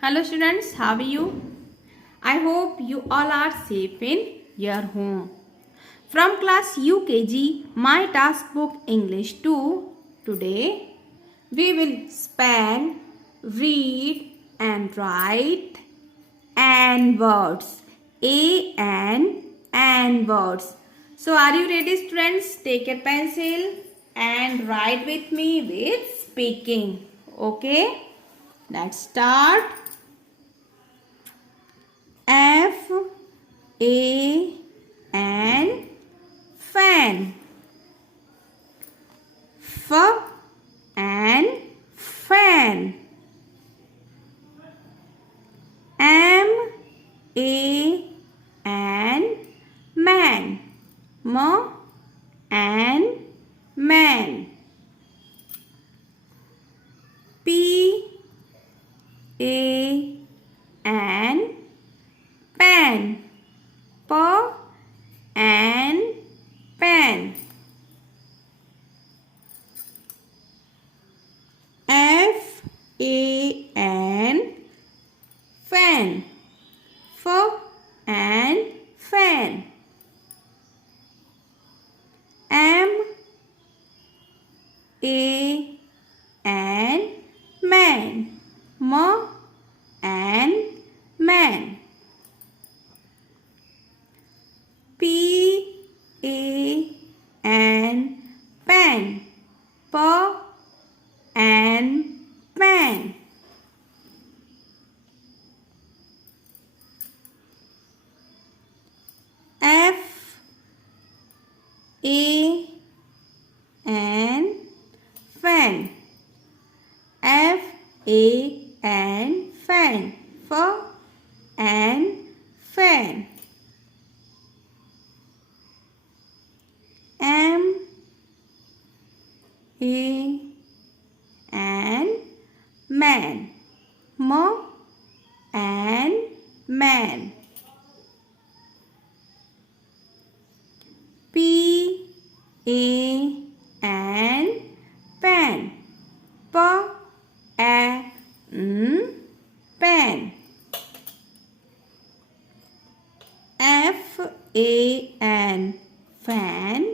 Hello students, how are you? I hope you all are safe in your home. From class UKG, my task book English 2, today we will spell, read and write and words. And words. So are you ready students? Take a pencil and write with me with speaking. Okay? Let's start. F A N fan. F and fan. M A and man. M and man. P A and pen. P and pen. F A N fan. F and fan. M A and man. M and man. P A and pen. P and pen. F A and fan. F A and fan. F and fan. M A and man. M and man. P A and pen. P A N pen. F A N fan.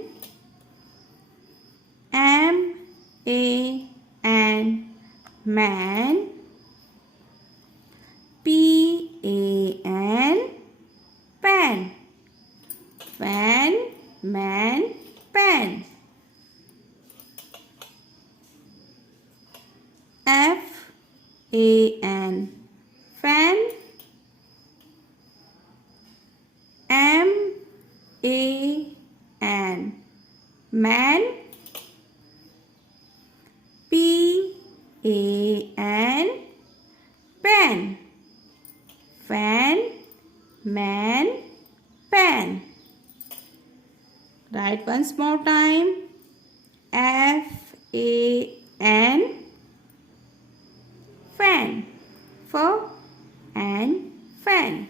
M A N man. P A N pen. Fan, man, pen. F A N fan. M A N man. P A N pen. Fan, man, pen. Write once more time. F A N fan. F and fan.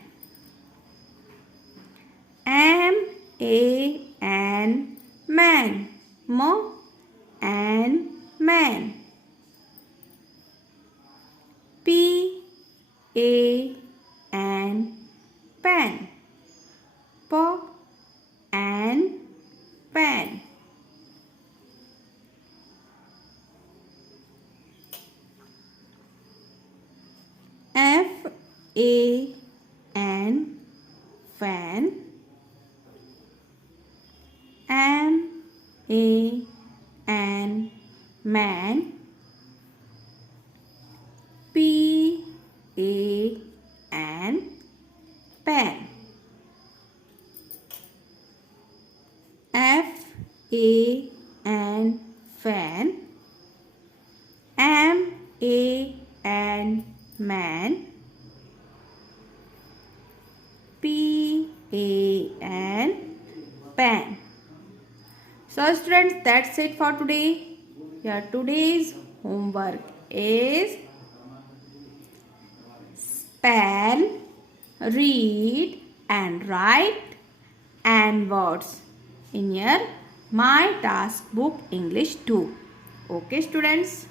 M A N man. M and man. P A N pen. P and pen. F A N fan. M A N man. P A N pen. F A N fan. M A N man. P A N pen. So students, that's it for today. Your today's homework is spell, read and write and words in your My Task Book English 2. Okay students.